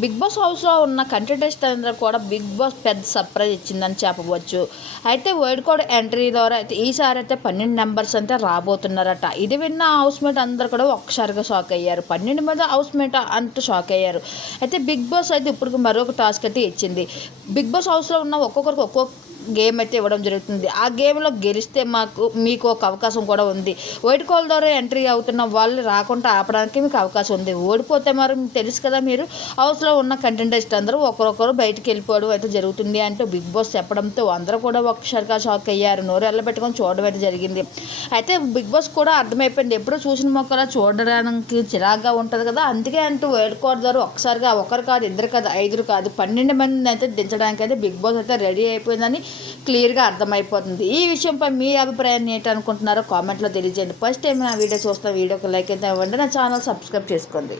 Big boss హౌస్లో ఉన్న contestants అందరూ కూడా బిగ్ బాస్ పెద్ద సర్ప్రైజ్ ఇచ్చిందని చెప్పవచ్చు. అయితే వర్డ్ కోడ్ ఎంట్రీ ద్వారా అయితే ఈసారి అయితే పన్నెండు నెంబర్స్ అయితే రాబోతున్నారట. ఇది విన్న హౌస్ మేట్ అందరు కూడా ఒక్కసారిగా షాక్ అయ్యారు. పన్నెండు మంది హౌస్ మేట్ అంటూ షాక్ అయ్యారు. అయితే బిగ్ బాస్ అయితే ఇప్పుడు మరొక టాస్క్ అయితే ఇచ్చింది. బిగ్ బాస్ హౌస్లో ఉన్న ఒక్కొక్కరికి ఒక్కొక్క గేమ్ అయితే ఇవ్వడం జరుగుతుంది. ఆ గేమ్లో గెలిస్తే మాకు మీకు ఒక అవకాశం కూడా ఉంది. వైట్ కాల్ ద్వారా ఎంట్రీ అవుతున్న వాళ్ళు రాకుండా ఆపడానికి మీకు అవకాశం ఉంది. ఓడిపోతే మరి మీకు తెలుసు కదా మీరు హౌస్లో ఉన్న కంటెంటెస్ట్ అందరూ ఒకరొకరు బయటికి వెళ్ళిపోవడం అయితే జరుగుతుంది అంటే బిగ్ బాస్ చెప్పడంతో అందరూ కూడా ఒకసారిగా షాక్ అయ్యారు. నోరు ఎల్లబెట్టుకొని చూడడం అయితే జరిగింది. అయితే బిగ్ బాస్ కూడా అర్థమైపోయింది. ఎప్పుడు చూసిన మొక్కలా చూడడానికి చిరాగ్గా ఉంటుంది కదా. అందుకే అంటూ వైట్ కార్డ్ ద్వారా ఒకసారిగా ఒకరు కాదు ఇద్దరు కాదు ఐదురు కాదు పన్నెండు మందిని అయితే దించడానికి అయితే బిగ్ బాస్ అయితే రెడీ అయిపోయిందని క్లియర్గా అర్థమైపోతుంది. ఈ విషయంపై మీ అభిప్రాయాన్ని ఏంటి అనుకుంటున్నారో కామెంట్లో తెలియజేయండి. ఫస్ట్ టైం నా వీడియో చూస్తున్న వీడియోకి లైక్ అయితే ఇవ్వండి. నా ఛానల్ సబ్స్క్రైబ్ చేసుకోండి.